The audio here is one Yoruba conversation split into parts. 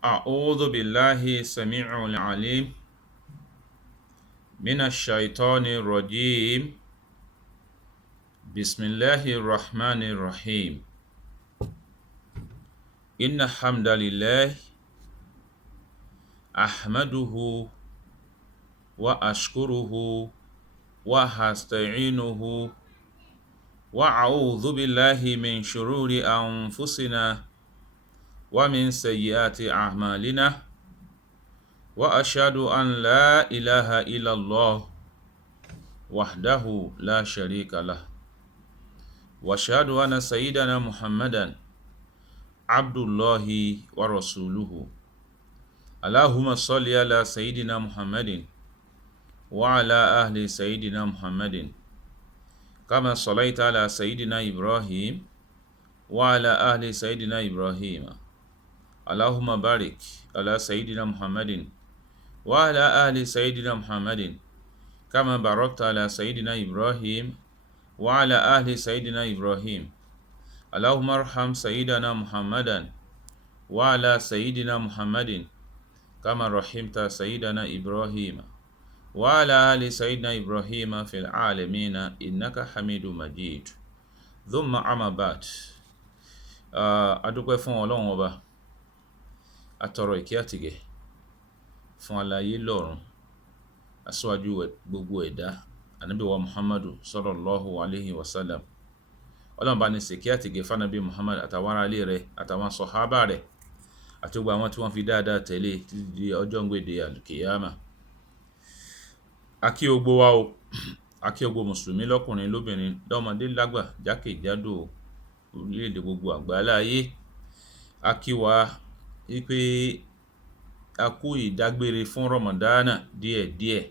أعوذ بالله السميع العليم من الشيطان الرجيم. بسم الله الرحمن الرحيم. إن الحمد لله أحمده وأشكره وأستعينه وأعوذ بالله من شرور أنفسنا ومن سيئات أعمالنا وأشهد أن لا إله إلا الله وحده لا شريك له وأشهد أن سيدنا محمدا عبد الله ورسوله. اللهم صل على سيدنا محمد وعلى أهل سيدنا محمد كما صليت على سيدنا إبراهيم وعلى أهل سيدنا إبراهيم. اللهم بارك على سيدنا محمد وعلى أهل سيدنا محمد كما باركت على سيدنا إبراهيم وعلى أهل سيدنا إبراهيم. اللهم ارحم سيدنا محمدا وعلى سيدنا محمد كما رحمت سيدنا إبراهيم وعلى آل سيدنا إبراهيم في العالمين إنك حميد مجيد. ثم أما بعد. adúpẹ́ fún Ọlọ́run Ọba, atọrọ ìkẹ́ àtìgẹ̀ fún aláyé lọ́run, aṣíwájú gbogbo ẹ̀dá, ànábì wa Muhammadu sallallahu alayhi wa sallam. Ọlọ́run bá ní ṣe ìkẹ́ àtìgẹ̀ fún ànábì Muhammad àtàwọn ará ilé rẹ̀ àtàwọn sọ̀hábà rẹ̀ àti gbogbo àwọn tí wọ́n fi dáadáa tẹ̀lé títí di ọjọ́ ńgbèdè àlùkìyámà. A kí gbogbo wa o, a kí gbogbo mùsùlùmí lọ́kùnrin lóbìnrin lọ́mọdé lágbà jákèjádò orílẹ̀-èdè gbogbo àgbáláyé. A kí wa wípé a kú ìdágbére fún Ramadana díẹ̀díẹ̀,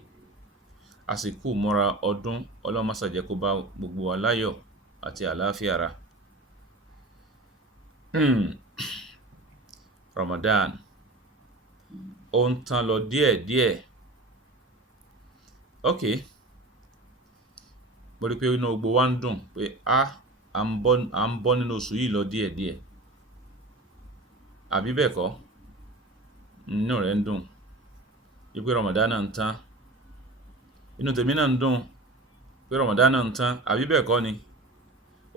a sì kú múra ọdún. Ọlọ́run má ṣe jẹ́ kó bá gbogbo wa láyọ̀ àti àlàáfíà ara. Ramadan ó ń tán lọ díẹ̀díẹ̀. Ok, mo rí pé inú gbogbo wa ń dùn pé à ń bọ́ nínú oṣù yìí lọ díẹ̀díẹ̀, àbí bẹ́ẹ̀ kọ́? Inú rẹ̀ ń dùn wípé Ramadan ń tán, inú tèmi náà ń dùn pé Ramadan ń tán, àbí bẹ́ẹ̀ kọ́ ni?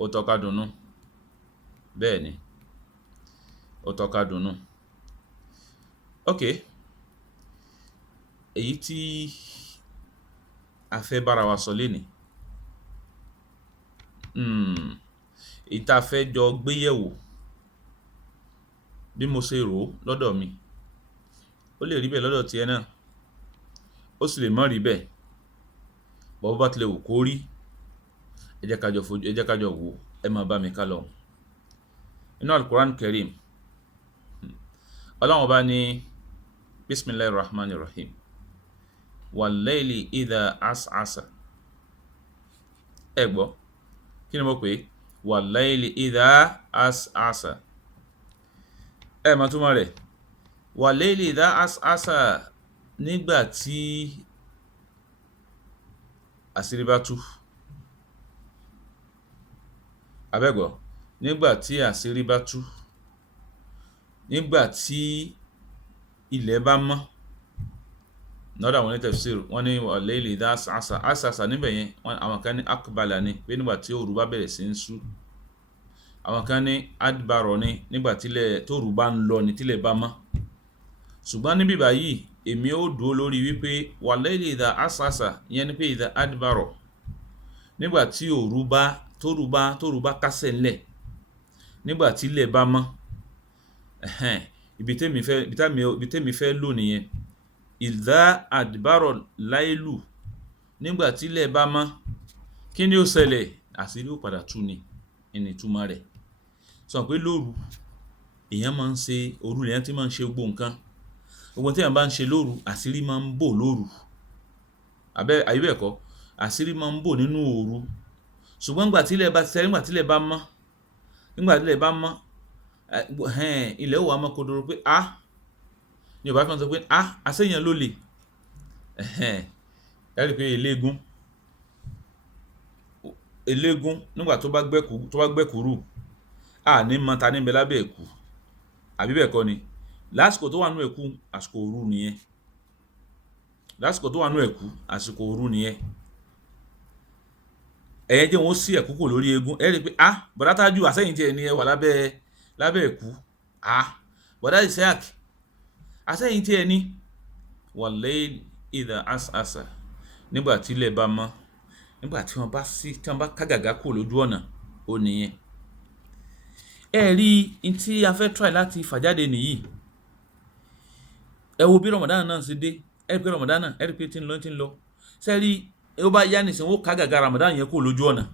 Ó tọ́ ká dùnnú, bẹ́ẹ̀ ni, ó tọ́ ká dùnnú. Ok, èyí tí a fẹ́ bára wa sọ lénìí, èyí tá a fẹ́ jọ gbéyẹ̀wò, bí mo ṣe rò ó lọ́dọ̀ mi, ó lè rí bẹ́ẹ̀ lọ́dọ̀ tiẹ̀ náà, ó sì lè má rí bẹ́ẹ̀. Bó bá tilẹ̀ wù kó rí, ẹ jẹ́ ká jọ wò, ẹ máa bá mi ká lọ. Inú Al-Quran Karim, Ọlọ́run Ọba ní Bismillahir Rahmanir Rahim, wal-layli idha as'asa. Ẹ gbọ́, kí ni mo pè é? Wal-layli idha as'asa. Ẹ mọ̀ túmọ̀ rẹ̀? Wal-layli idha as'asa, nígbà tí àṣírí bá tú. Abẹ́gbọ́, nígbà tí àṣírí bá tú, nígbà tí ilẹ̀ bá mọ́. Lọ́dọ̀ àwọn onítafsir, wọ́n ní wal-layli idha as'asa. As'asa níbẹ̀ yẹn, àwọn kan ní aqbala ni, pé nígbà tí òru bá bẹ̀rẹ̀ sí ń ṣú. Àwọn kan ní adbara ni, nígbà tóru bá ń lọ ni, tílẹ̀ bá mọ́. Ṣùgbọ́n níbí báyìí, èmi ó dúró lórí wípé wal-layli idha as'asa, ìyẹn ni pé idha adbara, nígbà tí tóru bá kásẹ̀ ńlẹ̀, nígbà tí ilẹ̀ bá mọ́. Ibi tèmi fẹ́ lò nìyẹn. Idha adbara laylu, nígbà tí ilẹ̀ bá mọ́, kí ni ó ṣẹlẹ̀? Àṣírí ó padà tú ni, ìní túmọ̀ rẹ̀. Sọ pé lóru èèyàn máa ń ṣe, òru lèèyàn tí máa ń ṣe gbogbo nǹkan. Gbogbo tí èèyàn bá ń ṣe lóru, àṣírí máa ń bò lóru. Àbí bẹ́ẹ̀ kọ́? Àṣírí máa ń bò nínú òru. Ṣùgbọ́n nígbà tí ilẹ̀ bá mọ́, ilẹ̀ ó wá mọ́ kodoro pé ní Yorùbá fi sọ pé àṣèyàn ló lè. Ẹ rí pé eléégún nígbà tó bá gbẹ́kúrú, ní mọ̀ ta ní bẹ lábẹ́ ẹ̀kú, àbí bẹ́ẹ̀ kọ́ ni? lásìkò tó wà nínú ẹ̀kú àsìkò òru nìyẹn lásìkò tó wà nínú ẹ̀kú àsìkò òru nìyẹn ẹ̀yẹn jẹ́ wọn ó sí ẹ̀kú kò lórí eégún ẹ rí i pé bọ̀dá Tájù àsẹ́yìn tí ẹ̀ ní ẹ wà lábẹ́ ẹ̀kú bọ̀dá Isiaq àsẹ́yìn tí ẹ ní wal-layli idha as'asa nígbà tí ilẹ̀ bá mọ́ nígbà tí wọ́n bá kágàgá kò lójú ọ̀nà ó nìyẹn ẹ rí in tí a fẹ́ try láti fàjáde nìyí ẹ wo bí Ramadan náà ṣe dé ẹ rí pé Ramadan náà ẹ rí pé tí ń lọ sẹ́rí ó bá yá nìsín ó kágàgá Ramadan yẹn kò lójú ọ̀nà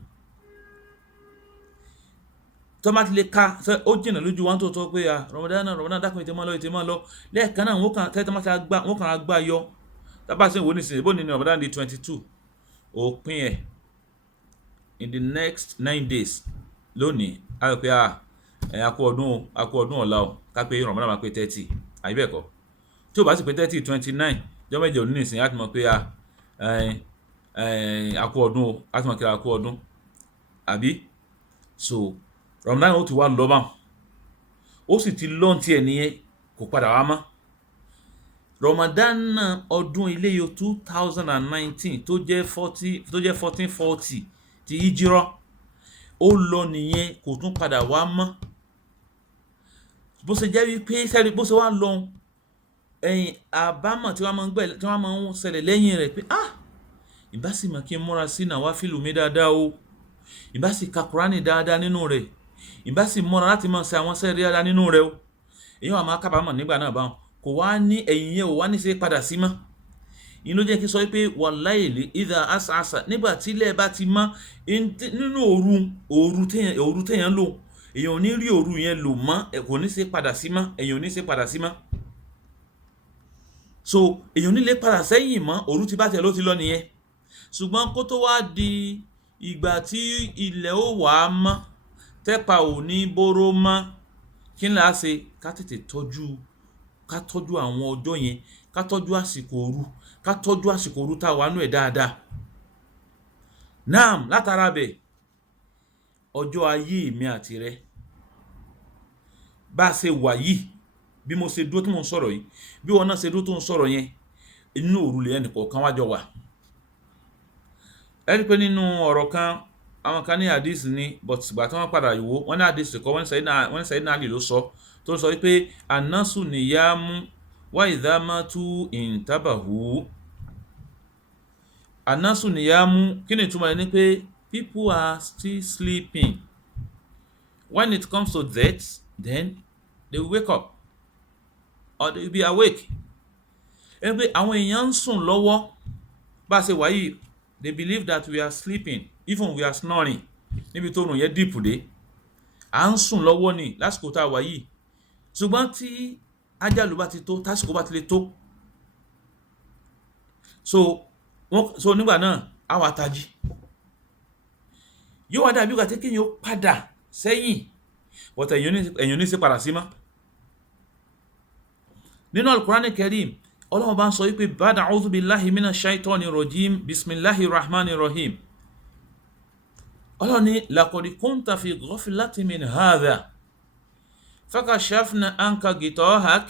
tó má ti lè ká ó jìnà lójú wọn tó tọ́ pé Ramadan dákùn ètè máa lọ lẹ́ẹ̀kan náà wọ́n kàn á gbá yọ tábà sí ìwò nìsín ìbò ní Ramadan day 22 òpin ẹ̀ in the next 9 days lónìí a rò pé akú ọdún ọ̀la o ká pé Ramadan máa pé 30 àyíbẹ̀kọ́ tí ó bá sì pé 30 29 jọ́ mẹ́jọ òní nìsín á ti mọ̀ pé akú ọdún o á ti mọ̀ kí akú ọdún àbí so Ramadan ó ti wá lọ bá ó sì ti lọ́ntì ẹ̀ nìyẹn kò padà wá mọ́ Ramadan ọdún iléyọ 2019 tó jẹ́ 1440 ti hijira ó lọ nìyẹn kò tún padà wá mọ́ bó ṣe jẹ́ wípé sẹ́rí bó ṣe wá lọ ẹ̀yìn àbámọ̀ tí wọ́n máa ń ṣẹlẹ̀ lẹ́yìn rẹ̀ pé ìbá sì mọ̀ kí n múra sí nàwáfílù mi dáadáa o ìbá sì ka Kùránì dáadáa nínú rẹ̀ ìbá sì múra láti máa ṣe àwọn sẹ́rí dáadáa nínú rẹ̀ o èyí wà máa kábàámọ̀ nígbà náà báwọn kò wá ní ẹ̀yìn yẹn ò wá ní ṣe padà sí mọ́ ìyẹn ló jẹ́ kí sọ pé wal-layli idha as'asa nígbà tí ilẹ̀ bá ti mọ́ nínú òru téèyàn lò èyàn ò ní rí òru yẹn lò mọ́ kò ní ṣe padà sí mọ́ èyàn ò ní ṣe padà sí mọ́ so èyàn ò ní lè padà sẹ́yìn mọ́ òru ti bá tẹ̀ ló ti lọ nìyẹn ṣùgbọ́n kó tó wá di ìgbà tí ilẹ̀ ó wà á mọ́ tẹ́pa ò ní bóró mọ́ kí n là á ṣe ká tètè tọ́jú àwọn ọjọ́ yẹn ká tọ́jú àsìkò òru tá a wà nú ẹ̀ dáadáa naam látara bẹ̀ ọjọ́ ayé mi àti rẹ bá a ṣe wà yìí bí mo ṣe dúró tí mo ń sọ̀rọ̀ yìí bí wọn náà ṣe dúró tó ń sọ̀rọ̀ yẹn inú òru lè ẹnìkọ̀ọ̀kan wájọ wà ẹ rí pé nínú ọ̀rọ̀ kan àwọn kan ní hadith ni but ìgbà tí wọ́n padà wò wọ́n ní hadith kọ́ wọ́n ní Sayyidina Ali ló sọ tó sọ wípé annasu niyamu wa idha matu intabahu annasu niyamu kí ni ìtumọ̀ rẹ̀ ni pé people are still sleeping when it comes to death then they will wake up or they will be awake ẹni pé àwọn èèyàn ń sùn lọ́wọ́ bá a ṣe wà yìí they believe that we are sleeping even we are snoring níbi tó rùn yẹn dìpù dé à ń sùn lọ́wọ́ ni lásìkò tá a wà yìí ṣùgbọ́n tí àjálù bá ti tó tásìkò bá ti lè tó so nígbà náà á wá tají yóò wá dàbí ìgbà tí kéèyàn ó padà sẹ́yìn but ẹ̀yìn ní sí padà sí mọ́ nínú Al-Qur'ani Karim Ọlọ́run bá ń sọ wípé ba'da a'udhu billahi minash shaitani rajim bismillahir rahmanir rahim Ọlọ́run ní laqad kunta fi ghaflatin min hadha fakashafna anka ghita'ak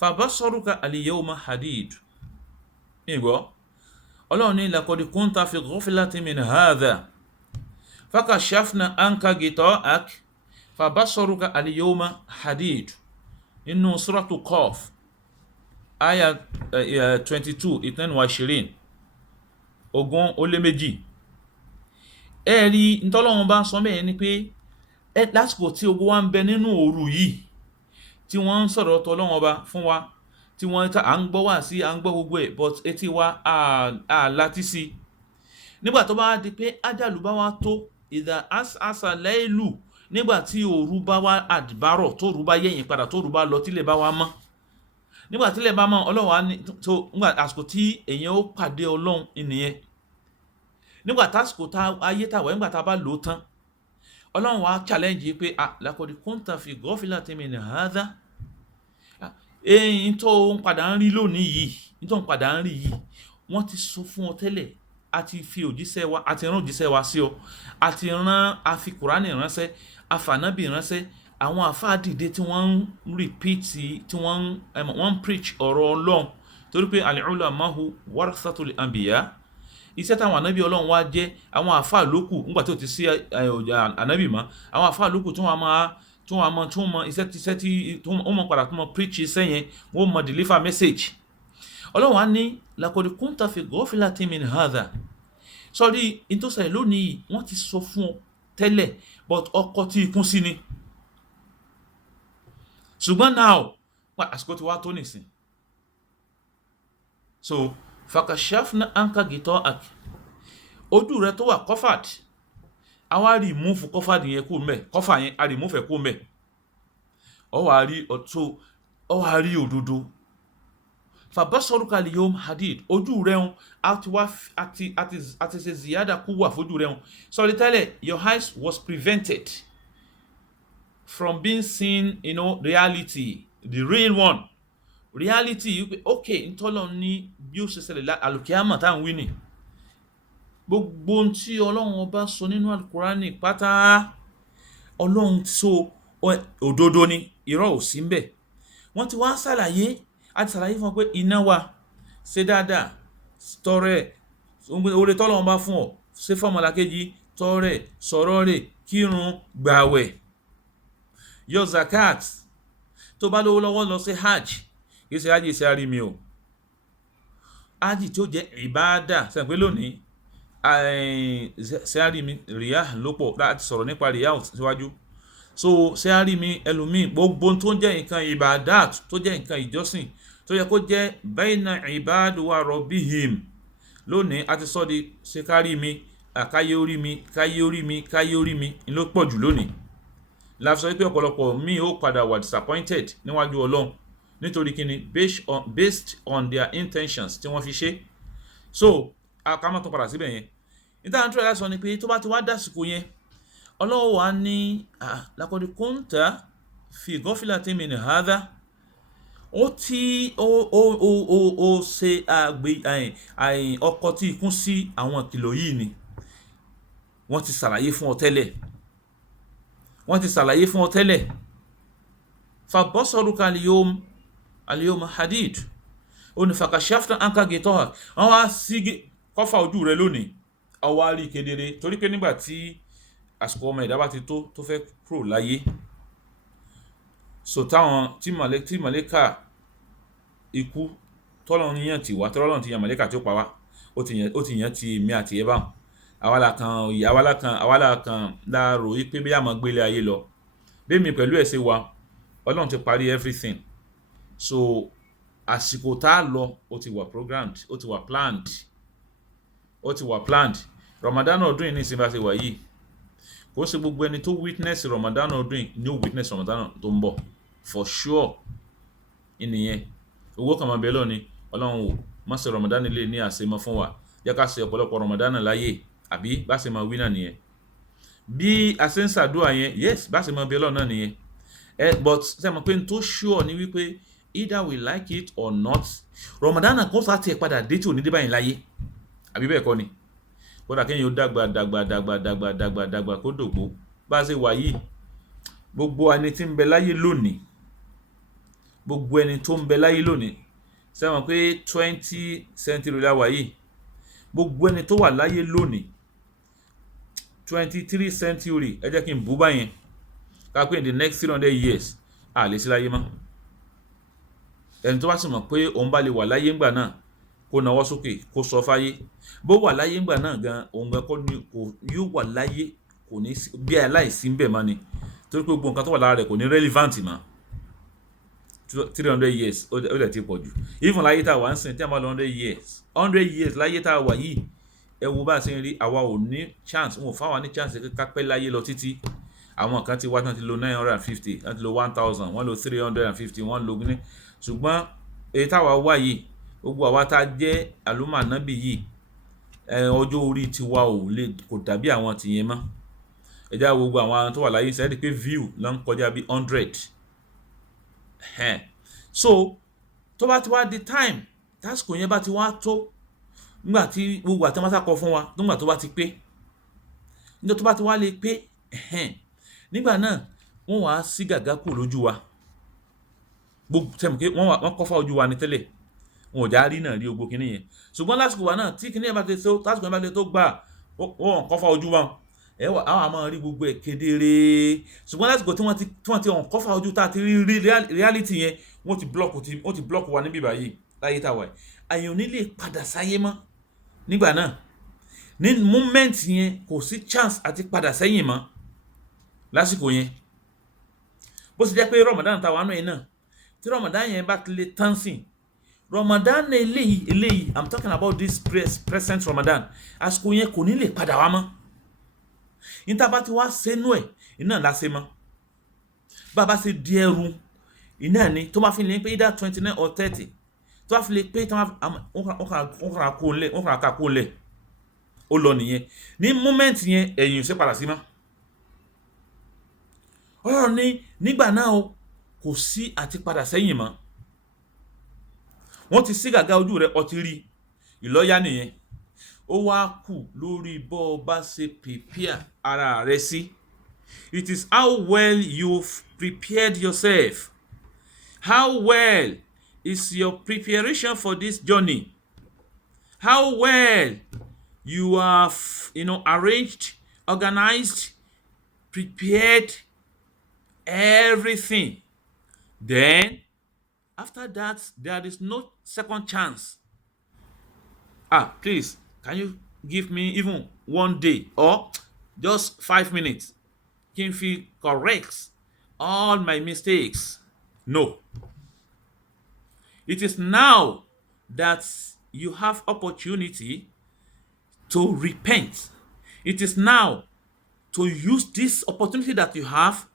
fabasaruka al-yawma hadid ìgbọ́ Ọlọ́run ní laqad kunta fi ghaflatin min hadha fakashafna anka ghita'ak fabasaruka al-yawma hadid nínú suratu Qaf aya 22 ìtẹ́nuwàṣírin ogún ó lé méjì ẹ̀rí ntọ́lọ́run bá ń sọ mẹ́rin ni pé lásìkò tí ogun wa ń bẹ nínú òru yìí tí wọ́n ń sọ̀rọ̀ tọ́lọ́run ọba fún wa tí wọ́n à ń gbọ́ wá sí à ń gbọ́ gbogbo ẹ̀ but etí wa láti sí nígbà tó bá di pé ájàlù bá wá tó ìdá àṣà lẹ́ìlù nígbà tí òru bá wá àdìbárọ̀ tó òru bá yẹ̀yìn padà tó òru bá lọ tílẹ̀ bá wá mọ́ nígbà tílẹ̀ bá mọ́ Ọlọ́run á ní tó nígbà àsìkò tí èèyàn ó pàdé Ọlọ́run ìnìyẹn nígbà tásìkò ayé tàwọ̀ nígbà tá a bá lò ó tán Ọlọ́run wá challenge pé laqad kunta fi ghaflatin min hadha èyí tó ń padà ń rí lónìí yìí tó ń padà ń rí yìí wọ́n ti sọ fún ọ tẹ́lẹ̀ a ti fi òjíṣẹ́ wa àti rán òjíṣẹ́ wa sí ọ àti rán àfi Kùránì ránṣẹ́ àfànábì ránṣẹ́ àwọn àfáà dìde tí wọ́n ń repeat tí wọ́n ń preach ọ̀rọ̀ Ọlọ́run torí pé al-ulama'u warathatul anbiya iṣẹ́ táwọn ànábì Ọlọ́run wá jẹ́ àwọn àfáà lókù nígbà tí ó ti sí ànábì mọ́ àwọn àfáà lókù tí wọ́n mọ iṣẹ́ tí wọ́n mọ padà tó mọ preach iṣẹ́ yẹn wọ́n mọ deliver message. Ọlọ́run á ní laqad kunta fi ghaflatin min hadha sọ́rí ìtòsẹ̀ lónìí wọ́n ti sọ fún ọ tẹ́lẹ̀ but ọkọ̀ tí ikún sí ni ṣùgbọ́n now àsìkò tí wá tó nìsín so fakashafna anka gita'ak ojú rẹ tó wà covered àwa remove covered yẹn kó ńbẹ̀ cover yẹn a remove ẹ̀ kó ńbẹ̀ ó wá rí òdodo fabasaruka al-yawm hadid ojú rẹ ń àti ṣe ziyada kú wà fojú rẹ ń sọrí tẹ́lẹ̀ your eyes was prevented from being seen, reality, the real one. Reality, okay, ntọ́lọ́ ní bí ó ṣe ṣẹlẹ̀ alùkìyámà tá à ń wí ni. Gbogbo ohun tí Ọlọ́run ọba sọ nínú Al-Qur'ani pátá, Ọlọ́run sọ òdodo ni, irọ́ ò sí ńbẹ̀. Wọ́n ti wá ṣàlàyé, a ti ṣàlàyé fún ọ pé iná wà, ṣe dáadáa, tọrẹ, oore tọ́lọ́run bá fún ọ, ṣe fọ́mọlàkejì, tọrẹ, sọ̀rọ̀ rẹ̀, kírun, gbààwẹ̀. Yọ zakat tó bá lówó lọ́wọ́ lọ sí hajj kìí ṣe hajj ṣe àrí mi o hajj tí ó jẹ́ ìbáadà sẹ́yìn pé lónìí ṣe àrí mi riyah ló pọ̀ láti sọ̀rọ̀ nípa riyah síwájú so ṣe àrí mi ẹlòmíì gbogbo tó jẹ́ nǹkan ìbáadà tó jẹ́ nǹkan ìjọsìn tó yẹ kó jẹ́ bayna ibadu wa rabbihim lónìí a ti sọ di ṣe kárí mi àkáyé orí mi káyé orí mi káyé orí mi ni ló pọ̀ jù lónìí láti sọ pé ọ̀pọ̀lọpọ̀ míì ó padà wà disappointed níwájú Ọlọ́run nítorí kíni based on their intentions tí wọ́n fi ṣe so ká má tó padà síbẹ̀ yẹn níta ń tọ́ ẹ̀ sọ ni pé tó bá ti wá dásìkò yẹn Ọlọ́run wà ní laqad kunta fi ghaflatin min hadha ó ṣe ọkọ̀ tí ikún sí àwọn ìkìlọ̀ yìí ni wọ́n ti ṣàlàyé fún ọ tẹ́lẹ̀ fabasaruka al-yawma hadid ó ní fakashafna anka gita'ak wọ́n wá sí kọ́fà ojú rẹ lónìí ọwá rí kedere torí pé nígbà tí àsìkò ọmọ ẹ̀dá bá ti tó fẹ́ kúrò láyé so táwọn tí màlẹ́kà ikú tọ́lọ́run yàn ti wá tọ́lọ́run ti yàn màlẹ́kà tí ó pa wá ó ti yàn ti mi àti ẹ̀ báwọn àwálà kan láàrò pé bí a máa gbélé ayé lọ bí mi pẹ̀lú ẹ̀ ṣe wa Ọlọ́run ti parí everything so àsìkò tá a lọ ó ti wà programmed ó ti wà planned Ramadan ọdún yìí ní ìsinmi àti wà yìí kò sí gbogbo ẹni tó witness Ramadan ọdún yìí ní ó witness Ramadan tó ń bọ̀ for sure ìnìyẹn owó kan máa bẹ lọ ni Ọlọ́run wò má ṣe Ramadan ilé ní àṣemọ fún wa jẹ́ ká ṣe ọ̀pọ̀lọpọ̀ Ramadan láyé àbí bá ṣe máa wí náà nìyẹn bí a ṣe ń ṣàdúrà yẹn yes bá ṣe máa bẹ lọ náà nìyẹn but ṣe mọ̀ pé n tó sure ni wípé either we like it or not Ramadan kan sá tiẹ̀ padà dé tí ò ní dé báyìí láyé àbí bẹ́ẹ̀ kọ́ ni kódà kéèyàn ó dàgbà kó dògbó bá ṣe wà yìí gbogbo ẹni tí ń bẹ láyé lónìí ṣe mọ̀ pé 20th century la wà yìí gbogbo ẹni tó wà láyé lónìí 23 century ẹ jẹ́ kí n bú báyẹn ká pé in the next 300 years a lè sí láyé mọ́ ẹni tó bá sì mọ̀ pé òun bá lè wà láyé ńgbà náà kó nawọ́ sókè kó sọ fáyé bó wà láyé ńgbà náà gan òun gan kò yóò wà láyé kò ní bí aláìsí ń bẹ̀ mọ́ ni torí pé gbogbo nǹkan tó wà lára rẹ̀ kò ní relevant mọ́ 300 years ó dẹ̀ ti pọ̀ jù even láyé tá a wà ń sìn tí a máa lọ 100 years láyé tá a wà yìí ẹ wo bá a ṣe ń rí àwa ò ní chance wọn ò fáwọn ní chance ká pẹ́ láyé lọ títí àwọn kan ti wá tán ti lo 950 tán ti lo 1000 wọ́n lo 350 wọ́n lo gíní ṣùgbọ́n èyí táwa wà yìí gbogbo àwa tá a jẹ́ àlùmọ̀ ànábì yìí ọjọ́ orí tiwa kò dàbí àwọn tìyẹn mọ́ ẹ já gbogbo àwọn tó wà láyé sẹ́ẹ̀dì pé view ló ń kọjá bí 100 so tó bá ti wá di time tásìkò yẹn bá ti wá tó nígbà tí gbogbo àtẹ́mọ́sá kọ fún wa nígbà tó bá ti pé nígbà tó bá ti wá lè pé nígbà náà wọ́n wá sí gàgá kù lójú wa gbogbo tẹ̀mù pé wọ́n kọ́fà ojú wa ní tẹ́lẹ̀ wọn ò já rí náà rí ogbó kìíní yẹn ṣùgbọ́n lásìkò wa náà tí kìíní ẹ̀ bá ti tó lásìkò ẹ̀ bá ti tó gbà wọ́n kọ́fà ojú wa àwọn àmọ́ rí gbogbo ẹ̀ kedere ṣùgbọ́n lásìkò tí wọ́n ti hàn kọ́fà ojú tá a ti rí reality yẹn wọ́n ti block wa níbí báyìí láyé tá a wà àyàn ò ní lè padà sáyé mọ́ nígbà náà ní moment yẹn kò sí chance àti padà sẹ́yìn mọ́ lásìkò yẹn bó ṣe jẹ́ pé Ramadan tá a wà nù yẹn náà tí Ramadan yẹn bá ti lè tán sìn Ramadan eléyìí I'm talking about this present Ramadan àsìkò yẹn kò ní lè padà wá mọ́ níta bá ti wá sẹ́nu ẹ̀ iná la ṣe mọ́ bàbá ṣe di ẹrù iná ni tó bá fi lè pé either 29 or 30 tó bá fi lè pé wọ́n kàrà kó lẹ̀ ó lọ nìyẹn ní moment yẹn ẹ̀yìn ò ṣe padà sí mọ́ ọ̀rọ̀ ní nígbà náà kò sí àti padà sẹ́yìn mọ́ wọ́n ti sí gàgá ojú rẹ̀ ọtí rí ìlọ́yà nìyẹn ó wá kù lórí bọ́ ọ bá ṣe prepare ara rẹ sí it is how well you've prepared yourself how well is your preparation for this journey how well you have arranged, organized, prepared everything. Then after that there is no second chance. Please, can you give me even 1 day or just 5 minutes kí n fi correct all my mistakes? No. It is now that you have opportunity to repent. It is now to use this opportunity that you have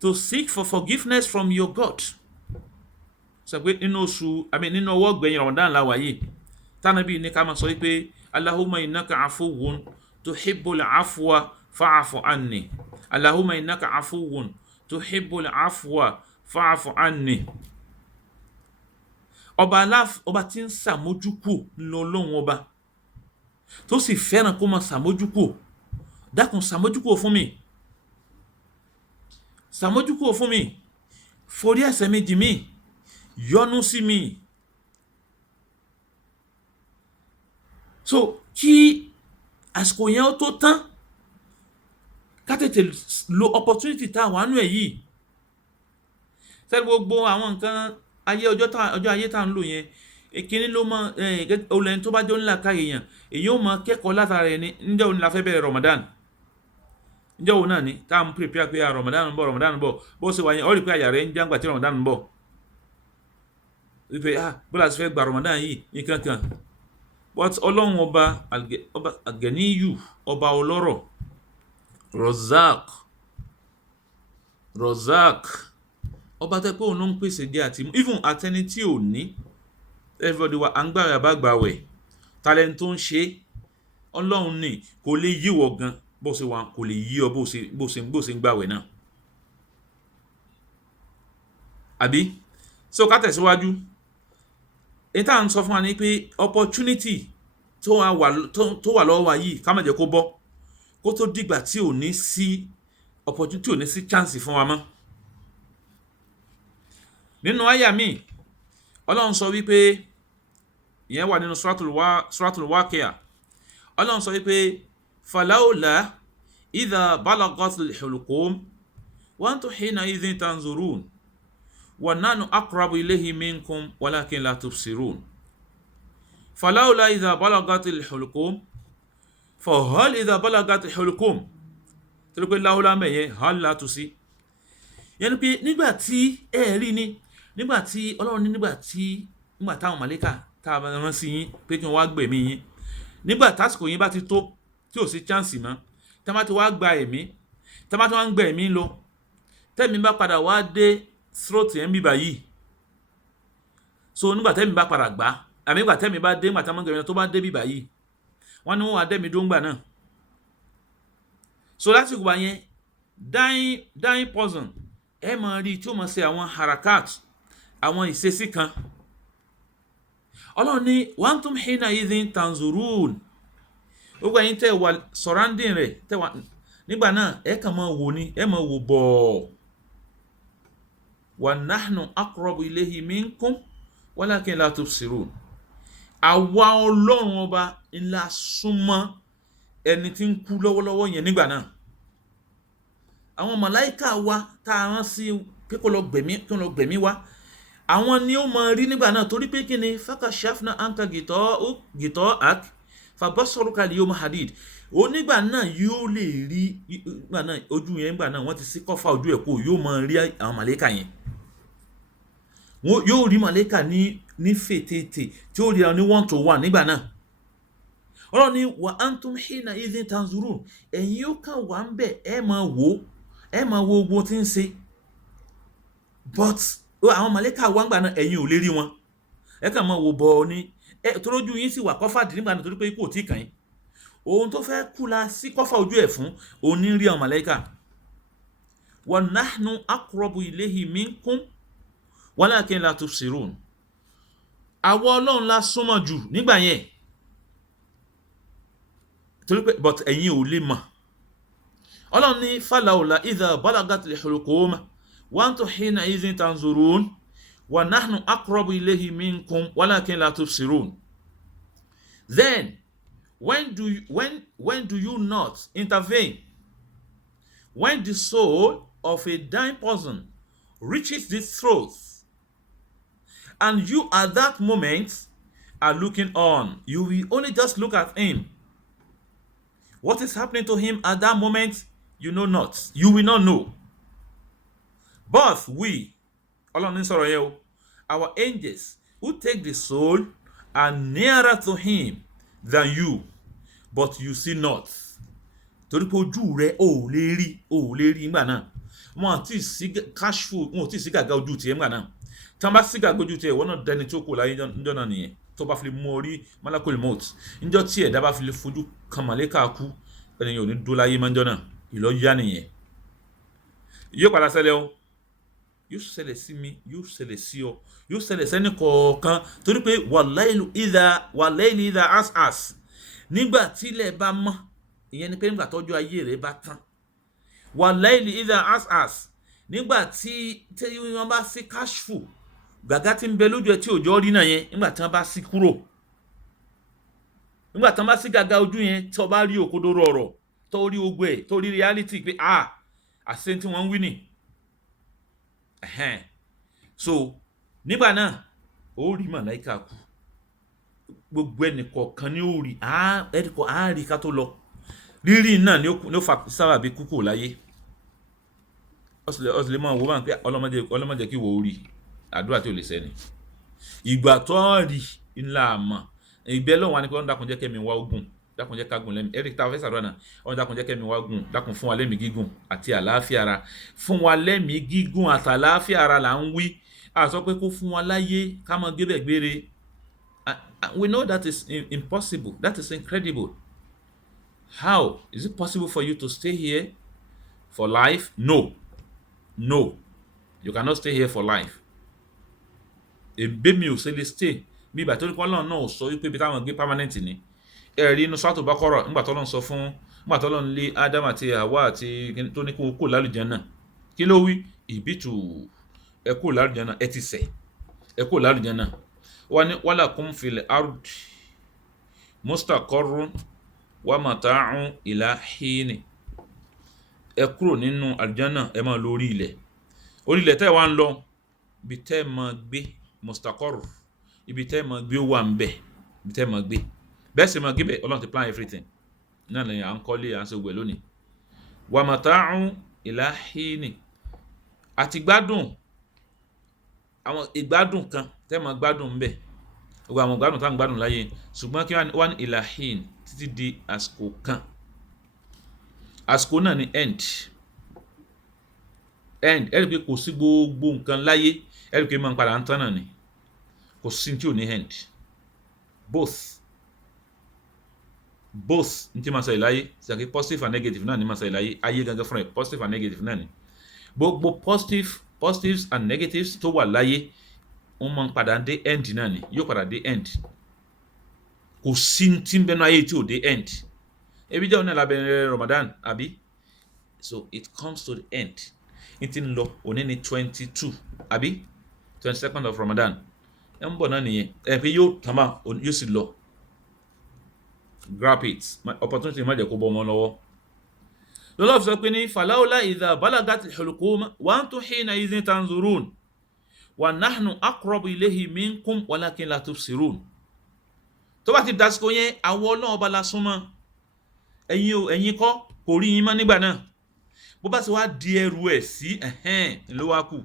to seek for forgiveness from your God. So pé nínú ọwọ́ gbẹ̀yìn Ramadan la wà yìí tánàbí ní ká máa sọ wípé Allahumma innaka afuwun tuhibbul afwa fa'fu anni. Allahumma innaka afuwun tuhibbul afwa fa'fu anni. Ọba tí ń ṣàmójúkò lọ́lọ́run ọba tó sì fẹ́ràn kó máa ṣàmójúkò dákun ṣàmójúkò fún mi ṣàmójúkò fún mi forí ẹ̀ṣẹ̀ mi jì mí yọ́nú sí mi. So kí àsìkò yẹn ó tó tán ká tètè lo opportunity tá a wà nù ẹ̀ yìí sẹ́ni gbogbo àwọn nǹkan ayé ọjọ́ ayé tá à ń lò yẹn ìkíní ló mọ olẹ́ni tó bá jọ ńlá ká èèyàn èyí ó mọ kẹ́kọ̀ọ́ látara ẹni níjẹ́ òun la fẹ́ bẹ̀rẹ̀ Ramadan níjẹ́ òun náà ni tá à ń prepare pé Ramadan ń bọ̀ bó ṣe wà yẹn ó rí pé àyà rẹ̀ ń jáǹgbà tí Ramadan ń bọ̀ wípé bó la ṣe fẹ́ gba Ramadan yìí nǹkan kan but ọlọ́run ọba Al-Ganiyu ọba ọlọ́rọ̀ Razak ọba tẹ́ pé òun ló ń pèsè jẹ àti even àtẹni tí ò ní everybody wa à ń gbàwẹ̀ àbágbàwẹ̀ talent tó ń ṣe ọlọ́run ní kò lè yíwọ gan bó ṣe wà kò lè yí ọ bó ṣe ń gbàwẹ̀ náà àbí so ká tẹ̀síwájú èyí tá à ń sọ fún wa ní pé opportunity tó wà lọ́wọ́ wa yìí ká má jẹ́ kó bọ́ kó tó dìgbà tí ò ní sí opportunity ò ní sí chance fún wa mọ́ nínú àyà míì ọlọ́run sọ wípé ìyẹn wà nínú suratul Waqi'a ọlọ́run sọ wípé falawla idha balagatil hulqum wa antum hina idhin tanzurun wa nahnu aqrabu ilayhi minkum walakin la tubsirun falawla idha balagatil hulqum fa hal idha balagatil hulqum tó pé láwọ́lá mẹ́yẹ hal látú sí yẹn pé nígbàtí ẹ̀rí ni nígbàtí ọlọ́run ní nígbà táwọn màlẹ́kà tá a rán sí yín pé kí wọ́n wá gbẹ̀mí yín nígbà tásìkò yín bá ti tó tí ò sí chance mọ́ tá má ti wá gba ẹ̀mí tá má ti wá ń gbẹ̀mí lọ tẹ́mi bá padà wá dé throat ẹ̀ ń bíbà yìí so nígbà tẹ́mi bá padà gbá àmì nígbà tẹ́mi bá dé nígbà tá má gbẹ̀mí lọ tó bá dé bíbà yìí wọ́n ní wọ́n wá dẹ́mi dóńgbà náà so lásìkò bá yẹn dying person ẹ máa rí tí ó máa ṣe àwọn harakat àwọn ìṣesí kan ọlọ́run ní wa antum hina idhin tanzurun gbogbo ẹ̀yin tẹ́ wà surrounding rẹ̀ tẹ́ wà nígbà náà ẹ kàn máa wò ní ẹ máa wò bọ̀ wa nahnu aqrabu ilayhi minkum walakin la tubsirun. Àwa Ọlọ́run ọba ńlá súnmọ́ ẹni tí ń kú lọ́wọ́lọ́wọ́ yẹn nígbà náà. Àwọn màláíkà wa tá a rán sí pé kó lọ gbẹ̀mí wa, àwọn ni ó máa rí nígbà náà, torí pé kí ni fakashafna anka gita'ak fabasaruka al-yawma hadid. Nígbà náà yóò lè rí, nígbà náà ojú yẹn, nígbà náà wọ́n ti ṣí kọ́fà ojú ẹ̀ kó, yóò máa rí àwọn màláíkà yẹn. Yóò rí màláíkà ní fètètè tí ó rí àwọn ní 1-to-1 nígbà náà. Ọlọ́run ni wa antum hina idhin tanzurun, ẹ̀yin yóò kàn wà ń bẹ̀, ẹ máa wo ogun tí ń ṣe, but àwọn màláíkà wà ńgbà náà ẹ̀yin ò lè rí wọn, ẹ kàn máa wò bọ̀ ni, torójú yín sì wà kọ́fà dì nígbà náà, torí pé ikú ò tí kàn yín. Ohun tó fẹ́ kú la sí kọ́fà ojú ẹ̀ fún, òun ní rí àwọn màláíkà. wa nahnu aqrabu ilayhi minkum walakin la tubsirun. Àwa Ọlọ́run la súnmọ́ jù nígbà yẹn, torí pé but ẹ̀yin ò lè mọ̀. Ọlọ́run ní falawla idha balagatil hulqum wa antum hina idhin tanzurun wa nahnu aqrabu ilayhi minkum walakin la tubsirun. Then when do you not intervene when the soul of a dying person reaches the throat and you at that moment are looking on? You will only just look at him. What is happening to him at that moment, you know not. You will not know. But we, Ọlọ́run ní sọ̀rọ̀ yẹn o, our angels who take the soul are nearer to him than you, but you see not. Torí pé ojú rẹ ò lè rí nígbà náà. Wọn àti sí kashfu, wọn ò tí sí gàgà ojú tiẹ̀ nígbà náà. Tí wọ́n bá sí gàgà ojú tiẹ̀, wọ́n náà dẹni tí ó kò láyé níjọ́ náà nìyẹn. Tó bá fi lè mú orí malakul maut, níjọ́ tí ẹ̀dá bá fi lè fojú kan màláíkà kú, ẹni yóò ní dó láyé mọ́jọ́ náà, ìlọ yá nìyẹn. Yóò padà ṣẹlẹ̀ o, yóò ṣẹlẹ̀ sí mi, yóò ṣẹlẹ̀ sí ọ, yóò ṣẹlẹ̀ sẹ́ni kọ̀ọ̀kan, torí pé wal-layli idha as'as, nígbà tí ilẹ̀ bá mọ́, ìyẹn ni pé nígbà tọ́jú ayé rẹ̀ bá tán. Wal-layli idha as'as, nígbà tí wọ́n bá sí kashfu, gàgá tí ń bẹ lójú ẹ tí òjò rí náà yẹn, nígbà tí wọ́n bá sí kúrò, nígbà tí wọ́n bá sí gàgá ojú yẹn, tí wọ́n bá rí òkodoro ọ̀rọ̀, tó rí ogbó ẹ̀, tó rí reality pé àṣẹ tí wọ́n ń wí nì. So nígbà náà ó rí màláíkà kú, gbogbo ẹnì kọ̀ọ̀kan ni ó rí, á rí ká tó lọ. Rírí náà ni ó fa sábàbí kúkú láyé. Ó sì lè máa wò bá ń pé ọlọ́mọdé kí wò ó rí, àdúrà tí ò lè sẹ́ni. Ìgbà tó rí ńlá àmọ́, ìbẹ́ lọ́wọ́ wa ni pé Ọlọ́run dákun jẹ́ kẹ́mi wá ogun, dákun jẹ́ kágùn lẹ́mí. Eric tá a fẹ́ sàdúrà náà, Ọlọ́run dákun jẹ́ kẹ́mi wá ogun, dákun fún wa lẹ́mí gígùn àti àlàáfíà ara. Fún wa lẹ́mí gígùn àti àlàáfíà ara là ń wí. A sọ pé kó fún wa láyé ká máa gbébẹ̀ gbére. We know that is impossible. That is incredible. How is it possible for you to stay here for life? No. You cannot stay here for life. Èbé mi ò ṣe lè stay bí ìgbà tó ní kọ́ Ọlọ́run náà ò sọ wípé ibi táwọn gbé permanent ni. Ẹ̀rí inú Suratul Baqarah, nígbà tó Ọlọ́run sọ fún, nígbà tó Ọlọ́run lé Adam àti Hawa àti tó ní kó lálùjánnà. Kí ló wí? Ìbítù, ẹ kó lálùjánnà, ẹ ti ṣẹ̀, ẹ kó lálùjánnà. Wọ́n ní walakum fil ardi mustaqarrun wa mata'un ila hin. Ẹ kúrò nínú àlùjánnà, ẹ máa lọ orí ilẹ̀. Orí ilẹ̀ tẹ́ wá ń lọ, ibi tẹ́ máa gbé mustaqarr, ibi tẹ́ máa gbé ó wà ń bẹ̀, ibi tẹ́ máa gbé. Bẹ́ẹ̀ sì máa gbé bẹ̀, Ọlọ́run ti plan everything. Náà ni à ń kọ́lé, à ń ṣe gbẹ̀ lónìí. Wa mata'un ila hin. Àti gbádùn, àwọn ìgbádùn kan tẹ́ máa gbádùn ń bẹ̀. Gbogbo àwọn gbádùn tá ń gbádùn láyé, ṣùgbọ́n kí wọ́n ní ila hin títí di àsìkò kan. Àsìkò náà ni end. Ẹ rí pé kò sí gbogbo nǹkan láyé, ẹ rí pé máa ń padà ń tán náà ni. Kò sí tí ò ní end. Both ní tí máa ṣẹlẹ̀ láyé, ṣàkí positive and negative náà ni máa ṣẹlẹ̀ láyé. Ayé gangan fúnra ẹ̀ positive and negative náà ni. Gbogbo positives and negatives tó wà láyé, wọ́n máa ń padà dé end náà ni, yóò padà dé end. Kò sí tí ń bẹnu ayé tí ò dé end. Ebi jẹ́ ọ̀nà lábẹ́rẹ́ Ramadan, àbí? So it comes to the end. It ń lọ, òní ni 22 àbí 22nd of Ramadan ẹ ń bọ̀ náà nìyẹn ẹ pé yóò tán bá yóò sì lọ grab it opportunity má jẹ́ kó bọ́ ọmọ lọ́wọ́ lọ́lọ́ fi sọ pé ní falawla idha balagatil hulqum wa antum hina idhin tanzurun wa nahnu aqrabu ilayhi minkum walakin la tubsirun tó bá ti dásìkò yẹn àwọn Ọlọ́run bá la súnmọ́ ẹ̀yin kọ́ kò rí yín mọ́ nígbà náà bó bá ti wá di ẹrù ẹ̀ sí ló wá kù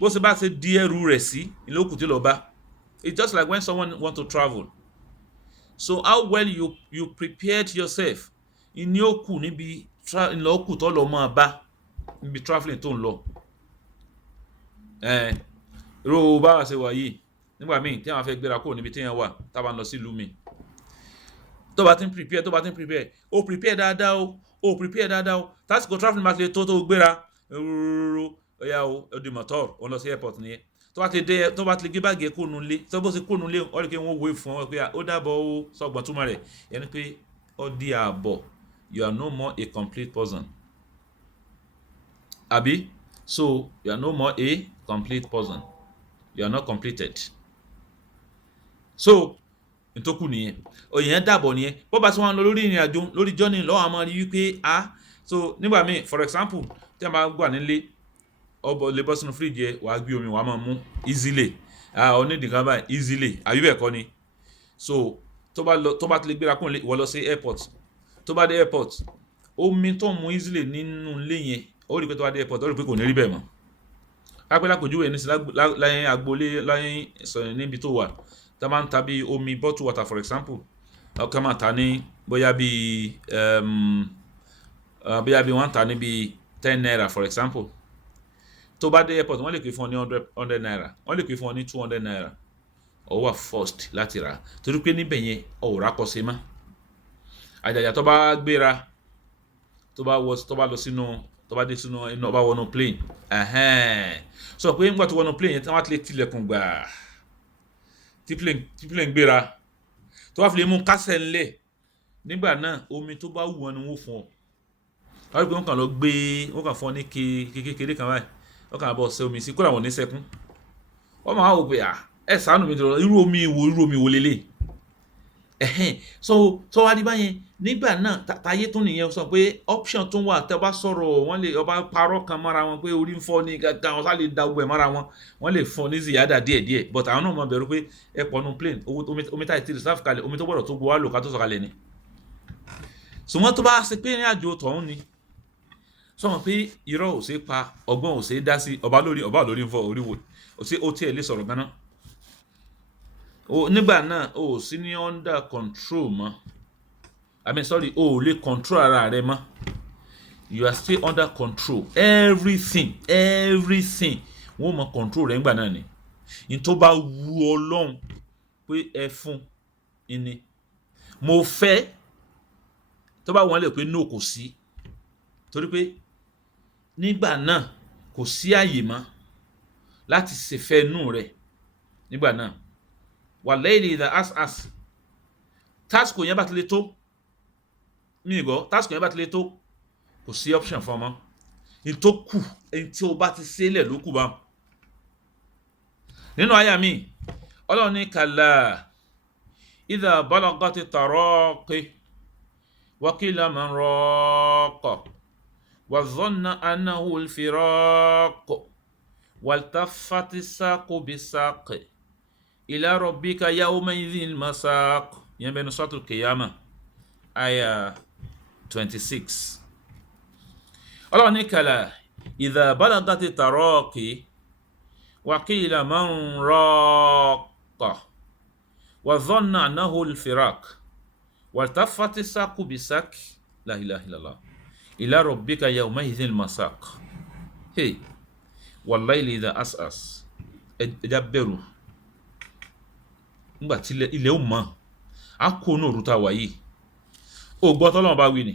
bó ṣe bá ṣe di ẹrù rẹ̀ sí ló kù tí lọ bá. It's just like when someone want to travel. So how well you prepared yourself in ó kù níbi lọ kù tó lọ máa bá níbi traveling tó ń lọ. Ro bá wa ṣe wà yìí nígbà míì tí àwọn fẹ́ gbéra kúrò níbi tí yẹn wà tá a bá ń lọ sí ìlú mi tó bá ti ń prepare ó prepare dáadáa ó prepare dáadáa ó tásìkò traveling máa ti tó gbéra ọ̀yà ó di mọ̀tọ́r ó lọ sí airport nìyẹn tó bá ti lè gbé báàgì ẹ̀ kó nu lé tó bó ṣe kó nu lé ó rí pé wọ́n wé fún ọ pé ó dàbọ̀ ó sọgbọ̀n túmọ̀ rẹ̀ yẹn pé ó di ààbọ̀ you are no more a complete person àbí so you are no more a complete person you are not completed so nítòkù nìyẹn òyìn dàbọ̀ nìyẹn bó bá ti wọ́n lọ lórí ìrìn àjò lórí journey lọ́wọ́ àmọ́ rí wípé so nígbà míì for example tí a máa gbà nílé ọbọ̀ lè bọ́ sínú fíríjì ẹ wàá gbé omi wàá máa mú easily onídìkan báyìí easily àbí bẹ́ẹ̀ kọ́ ni so tó bá ti lè gbéra kún wọ́n lọ sí airport tó bá dé airport omi tó mú easily nínú ilé yẹn ó rí pé tó bá dé airport ó rí pé kò ní rí bẹ́ẹ̀ mọ́ apẹ́lá kò júwèé ní sí láyé agboolé láyé sọ̀rọ̀ níbi tó wà tá máa ń ta bí omi bottle water for example ọkọ̀ máa ta ní bóyá bí wọ́n ta ní bí 10 naira for example tó bá dé airport wọ́n lè pè fún ọ ní 100 naira wọ́n lè pè fún ọ ní 200 naira ó wà first láti rà torí pé níbẹ̀ yẹn ọ̀rá kọ́ sí mọ́ àjàjà tó bá gbéra tó bá lọ sínú tó bá dé sínú iná ọba wọnú plane sọ pé nígbà tó wọnú plane yẹn tí wọ́n ti lè tilẹ̀kùn gbà tí plane gbéra tó bá fi lè mú kásẹ̀ ńlẹ̀ nígbà náà omi tó bá wù wọn ni wọ́n fún ọ wọ́n rí pé wọ́n kàn lọ gbé wọ́n kàn fún ọ ní kékeré kan báyìí wọ́n kàn bọ̀ ṣe omi sí kó làwọn ní sẹ́kún wọ́n máa wò pé ẹ ṣàánú mi tó irú omi wo lélẹ̀ so wá di báyẹn nígbà náà táyé tún nìyẹn sọ pé option tún wà tẹ́ bá sọ̀rọ̀ wọ́n lè ọba parọ́ kan mọ́ra wọn pé orí ń fọ́ ní gàgà wọn sá lè da gbogbo ẹ̀ mọ́ra wọn wọ́n lè fọ́ ní ziyada díẹ̀díẹ̀ but àwọn náà mọ̀ bẹ̀rù pé ẹ pọ̀ nù plane omi táyì tí reserve kalẹ̀ omi tó gbọ́dọ̀ tó gbọ́ wá lò ká tó sọ kalẹ̀ ni ṣùgbọ́n tó bá ṣe pé ní àjò tọ̀hún ni sọ̀rọ̀ pé irọ́ ò ṣe pa ọgbọ́n ò ṣe dá sí ọba lórí ń fọ́ orí wo ó tiẹ̀ lè sọ̀rọ̀ ganan nígbà náà o sí ní under control mọ́ o lè control ara rẹ mọ́ you are still under control everything wọ́n mọ control rẹ nígbà náà ni n tó bá wu Ọlọ́run pé ẹ fún ni mo fẹ́ tó bá wọn lè pé no kò sí torí pé nígbà náà kò sí àyè mọ́ láti ṣèfẹ́ inú rẹ nígbà náà wàlẹ́ẹ̀lì ìdá as tásìkò yẹn bá ti lè tó tásìkò yẹn bá ti lè tó kò sí option fún ọmọ ní tó kù ẹni tí o bá ti ṣẹlẹ̀ ló kù bá nínú àyà mi Ọlọ́run ní kàlà ìdá balagati taraqi wa qila man raqa wa dhanna annahu al-firaq waltaffati saqu bisaqi ila rabbika yawma idhin masaq yẹn bẹnu suratul Qiyamah aya 26 Ọlọ́run ní kàlà idha balagati taraqi wa qila man raqa wa dhanna annahu al-firaq waltaffati saqu bisaq la ilaha illallah ila rabbika yawma idhin masaq wallayli idha as'as ẹja bẹ̀rù nígbà tí ilẹ̀ ó mọ́ a kó ní òrùta wà yìí ó gbọ́ tọ́lọ́run bá wí ni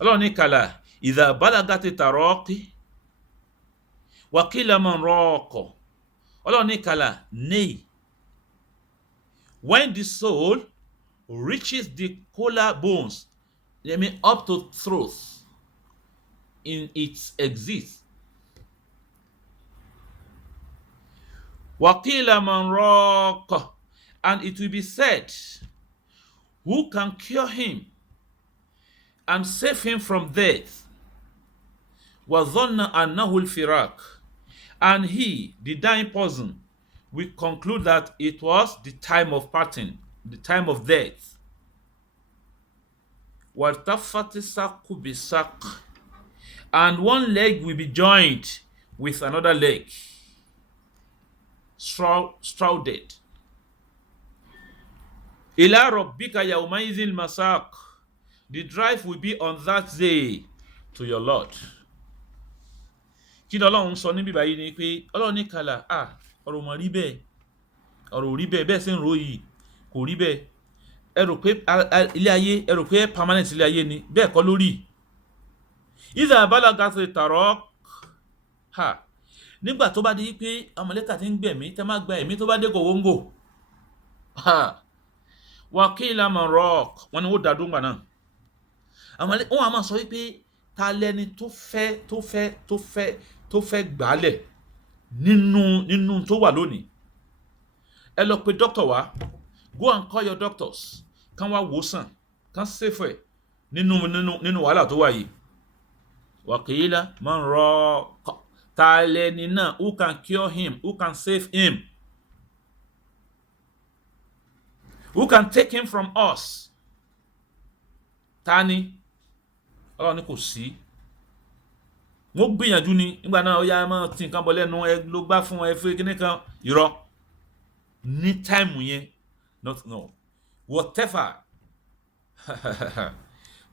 Ọlọ́run ní kàlà idha balagati taraqi wa qila man raqa Ọlọ́run ní kàlà nay when the soul reaches the collarbones up to throat in its exit Waqila man raq, and it will be said, who can cure him and save him from death? Wa dhanna annahu al-firaq, and he, the dying person, will conclude that it was the time of parting, the time of death. Waltafati saqu bisaq, and one leg will be joined with another leg, shrouded. Ila rabbika yawmaidhil masaq, the drive will be on that day to your Lord. Kí ni Ọlọ́run sọ níbí báyìí ni pé Ọlọ́run ní kàlà, ọ̀rọ̀ mọ̀ rí bẹ́ẹ̀, ọ̀rọ̀ ò rí bẹ́ẹ̀, bẹ́ẹ̀ sì ń ro yìí kò rí bẹ́ẹ̀. Ẹ rò pé ilé ayé, ẹ rò pé permanent ilé ayé ni, bẹ́ẹ̀ kọ́ lórí. Idha balagatil taraq, nígbà tó bá di pé àmọ̀lẹ́kà ti ń gbẹ̀mí, tẹ́ máa gba ẹ̀mí tó bá dé gòwóńgò. Waqila man raq, wọ́n ní ó dàdú ńgbà náà. Wọ́n á máa sọ wípé ta lẹni tó fẹ́ gbálẹ̀ nínú tó wà lónìí. Ẹ lọ pe doctor wá, go and call your doctors, kán wá wòsàn, kán save nínú wàhálà tó wà yìí. Waqila man raq, ta lẹni náà, who can cure him, who can save him, who can take him from us? Tani? Ọlọ́run ní kò sí. Wọ́n gbìyànjú ni nígbà náà, ó yá máa tí nǹkan bọ̀ lẹ́nu, ẹ ló gbá fún ẹ fún kíní kan, irọ́. Ní táìmù yẹn, no, whatever,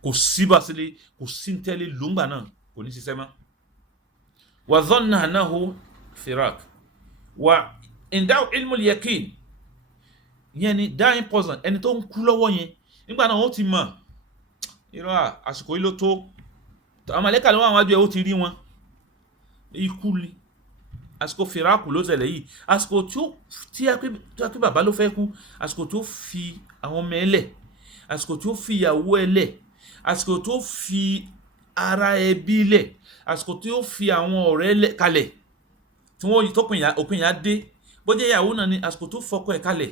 kò sí basile, kò sí tẹ́lẹ̀ lóńgbà náà, kò ní ṣiṣẹ́ mọ́. Wa dhanna annahu firaq, wa indahu ilmul yaqin, yẹn ni dying person, ẹni tó ń kú lọ́wọ́ yẹn, nígbà náà ó ti mọ̀, irọ́ àsìkò yìí ló tó, àwọn màlẹ́kà ló wà wájú ẹ̀, ó ti rí wọn, ikú ni, àsìkò fìràkù ló tẹ̀lé yìí, àsìkò tí a pé bàbá ló fẹ́ kú, àsìkò tó fi àwọn ọmọ ẹlẹ̀, àsìkò tó fi ìyàwó ẹlẹ̀, àsìkò tó fi ara ẹbí lẹ̀, àsìkò tó fi àwọn ọ̀rẹ́ kalẹ̀, tí wọ́n tó òpin ìyá dé, bó jẹ́ ìyàwó náà ni àsìkò tó fọkọ ẹ̀ kalẹ̀,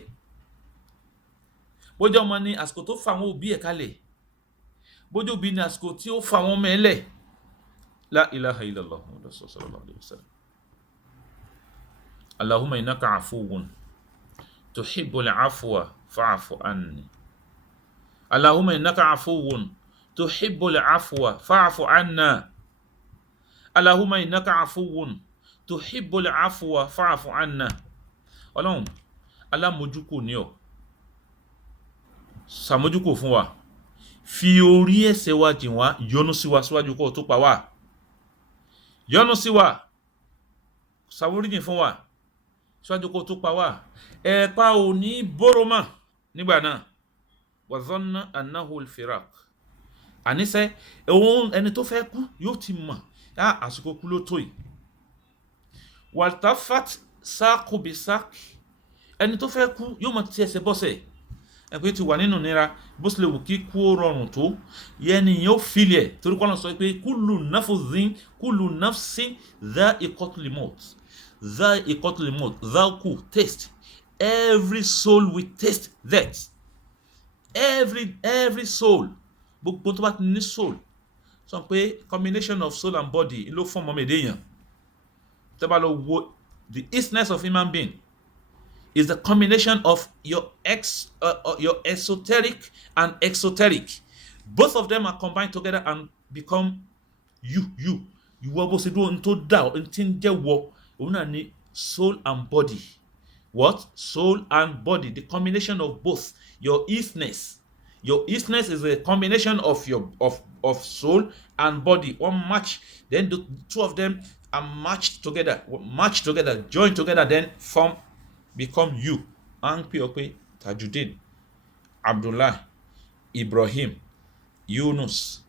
bó jẹ́ ọmọ ni àsìkò tó fa àwọn òbí ẹ̀ kalẹ̀, bó jẹ́ òbí ni àsìkò tí ó fa àwọn ọmọ ẹlẹ̀. La ilaha illallah Muhammadur sallallahu alaihi wasallam. Allahumma innaka afuwun tuhibbul afwa fa'fu anni. Allahumma innaka afuwun tuhibbul afwa fa'fu anna. Allahumma innaka afuwun tuhibbul afwa fa'fu anna. Ọlọ́run, alámójúkò ni ọ́, ṣàmójúkò fún wa, fi orí ẹ̀ṣẹ̀ wa jìn wá, yọ́nú sí wa síwájú kó tó pa wá, yọ́nú sí wa, ṣàforíjìn fún wa síwájú kó tó pa wá. Ẹ̀pà ò ní bóró mọ́ nígbà náà. Wa dhanna annahu al-firaq, àníṣẹ́ ẹni tó fẹ́ kú yóò ti mọ̀, àsìkò kú ló tó yìí. Waltafat saqu bisaq, ẹni tó fẹ́ kú yóò mọ̀ tí ẹsẹ̀ bọ́sẹ̀, ẹ̀pẹ́ ti wà nínú nira, bó ṣe lè wù kí kú ó rọrùn tó, yẹni yóò fílẹ̀, torí kọ́nà sọ pé kullu nafsin dha'iqatul maut, dha'iqu, taste, every soul will taste that, every soul, gbogbo tó bá ti ní soul, sọ pé combination of soul and body ló fún ọmọ èdèyàn. Tẹ́ bá lọ wo the essence of human being is the combination of your esoteric and exoteric. Both of them are combined together and become you. Ìwọ bó ṣe dúró ní tó dà ọ́, ní tí ń jẹ́ wọ, òun náà ni soul and body. What? Soul and body, the combination of both. Your isness is a combination of soul and body. One match, then the two of them are matched together, joined together, then become you. Ang Piope, Tajuddin, Abdullah, Ibrahim, Yunus,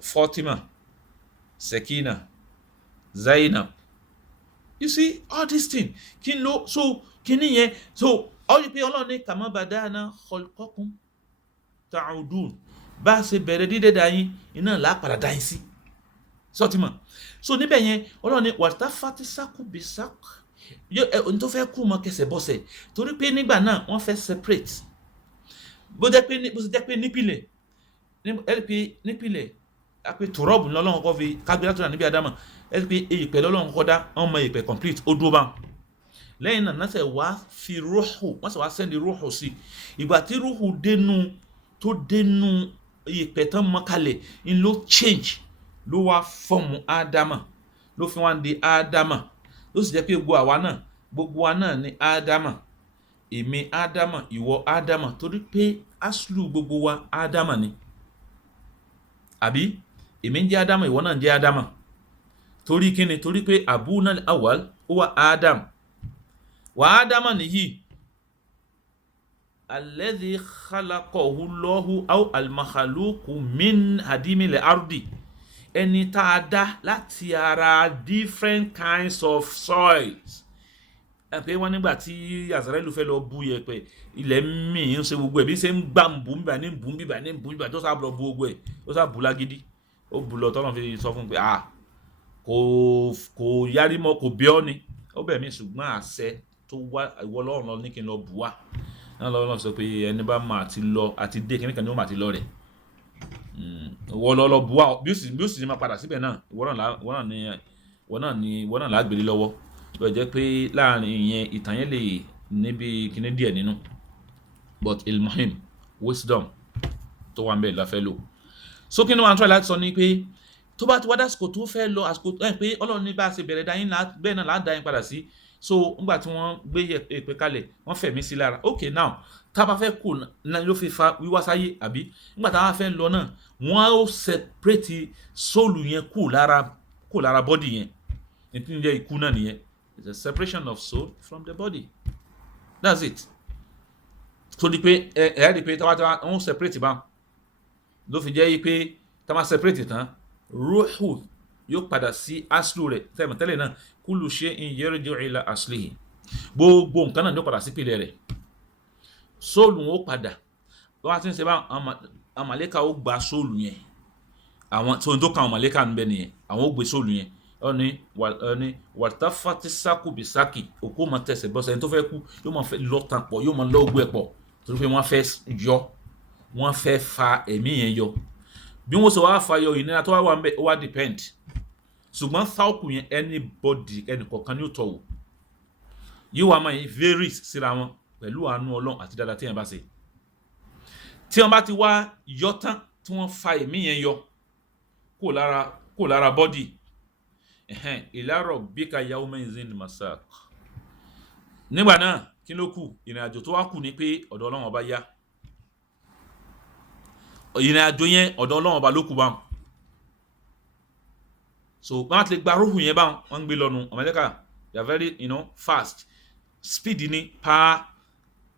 Fatima, Sekina, Zainab. You see all these things. So all you people ní kama badana khalqakum ta'udun. Bá ṣe bẹ̀rẹ̀ dídé dáyín, iná là padà dáyín sí. So níbẹ̀ yẹn Ọlọ́run ní waltafati saqu bisaq, ohun tó fẹ́ kú mọ́ kẹsẹ̀ bọ́sẹ̀ torí pé nígbà náà wọ́n fẹ́ separate bó ṣe jẹ́ pé nípìnlẹ̀ àpè tòrọ́ọ̀bù lọ́lọ́run kọ́ fi kágbé látọ̀dà níbi Ádámà ẹ̀rí pé èèpẹ̀ lọ́lọ́run kọ́ dá wọ́n mọ èèpẹ̀ complete ó dúró bá lẹ́yìn náà náà sẹ̀ wá fi rúhù wọ́n sì wá sẹ́ndì rúhù sí ìgbà tí rúhù dénú èèpẹ̀ tán mọ́ kalẹ̀ ń ló change ló wá fọ́ọ̀mù Ádámà ló fi wá ń di Ádámà ló sì jẹ́ pé gbogbo wa náà ni Ádámà èmi Ádámà ìwọ Ádámà torí pé aṣlù gbogbo wa Ádámà ni àbí èmi ń jẹ́ Ádámà ìwọ náà ń jẹ́ Ádámà torí kíni torí pé abuna al-awwal huwa Adam wa Ádámà nìyí alladhi khalaqahu Allahu aw al-makhluqu min hadimil ardi ẹni tá a dá láti ara different kinds of soils pé wọ́n nígbà tí Azraelu fẹ́ lọ bú yẹ̀pẹ̀ ilẹ̀ míì ń ṣe gbogbo ẹ̀ bí ṣe ń gbà ń bú bíbà tó sábà lọ bú gbogbo ẹ̀ ó sábà bú lágídí ó bú lọ tọ́lọ́ fi sọ fún pé kò yarí mọ́ kò bí ọ́ ni ó bẹ̀ mí ṣùgbọ́n àṣẹ tó wá ìwọ lọ́rùn lọ ní kí n lọ bù wá náà lọ́wọ́ sọ pé ẹni bá máa ti lọ àti dé kíníkan ni ó máa ti lọ rẹ̀ ìwọ lọ bù wá bí ó sì máa padà síbẹ̀ náà ìwọ náà lágbèrè lọ́wọ́ ló jẹ́ pé láàrin ìyẹn ìtàn yẹn lè níbi kíní díẹ̀ nínú but ilmuhim wisdom tó wà ń bẹ̀ la fẹ́ lò so kí ni wọ́n á try láti sọ ni pé tó bá ti wá dásìkò tó fẹ́ lọ àsìkò pé Ọlọ́run ní bá a ṣe bẹ̀rẹ̀ dá yín bẹ́ẹ̀ náà láà dá yín padà sí so nígbà tí wọ́n gbé èpè kalẹ̀ wọ́n fẹ̀mí sí lára okay now tá a bá fẹ́ kù náà ló fi fa wíwá sáyé àbí nígbà tá a fẹ́ lọ náà wọ́n á separate sóòlù yẹn kù lára bọ́dì yẹn nítorí jẹ́ ikú náà nìyẹn it's a separation of soul from the body that's it so di pé di pé táwa wọ́n separate bá ló fi jẹ́ pé táwa separate tán ruhu yóò padà sí aslu rẹ̀ tẹ́lẹ̀ náà kullu shay'in yarji'u ila aslihi gbogbo nǹkan náà ló padà sí ìpìlẹ̀ rẹ̀ sóòlù wọn ó padà wọ́n á ti ń ṣe bá àwọn màlẹ́kà ó gba sóòlù yẹn àwọn tó kàn àwọn màlẹ́kà ń bẹ nìyẹn àwọn ó gbé sóòlù yẹn ọni wàtafati sákù bí sákì òkú máa tẹsẹ̀ bọ́sẹ̀ ẹni tó fẹ́ kú yóò máa fẹ́ lọ tàn pọ̀ yóò máa lọ ogun ẹ̀ pọ̀ torí pé wọ́n fẹ́ fa ẹ̀mí yẹn yọ bí wọ́n sọ wá fa yọ ìnira tó wà ń bẹ ó wá depend ṣùgbọ́n sáàkù yẹn anybody ẹnìkọ̀ọ̀kan ni ó tọ̀ wò yóò wá máa varies síra wọn pẹ̀lú àánú Ọlọ́run àti dáadáa tí yẹn bá ṣe tí wọ́n bá ti wá yọ tán tí wọ́n fa ẹ̀mí yẹn yọ kó lára body ila rabbika yawma izin masak nígbà náà kí ló kù ìrìn àjò tó wá kù ní pé ọ̀dọ̀ Ọlọ́run ọba yá ìrìn àjò yẹn ọ̀dọ̀ Ọlọ́run ọba ló kù bá so wọ́n ti gba rúhù yẹn bá wọ́n gbé lọ́nu Amẹ́ríkà they are very fast speed ní pa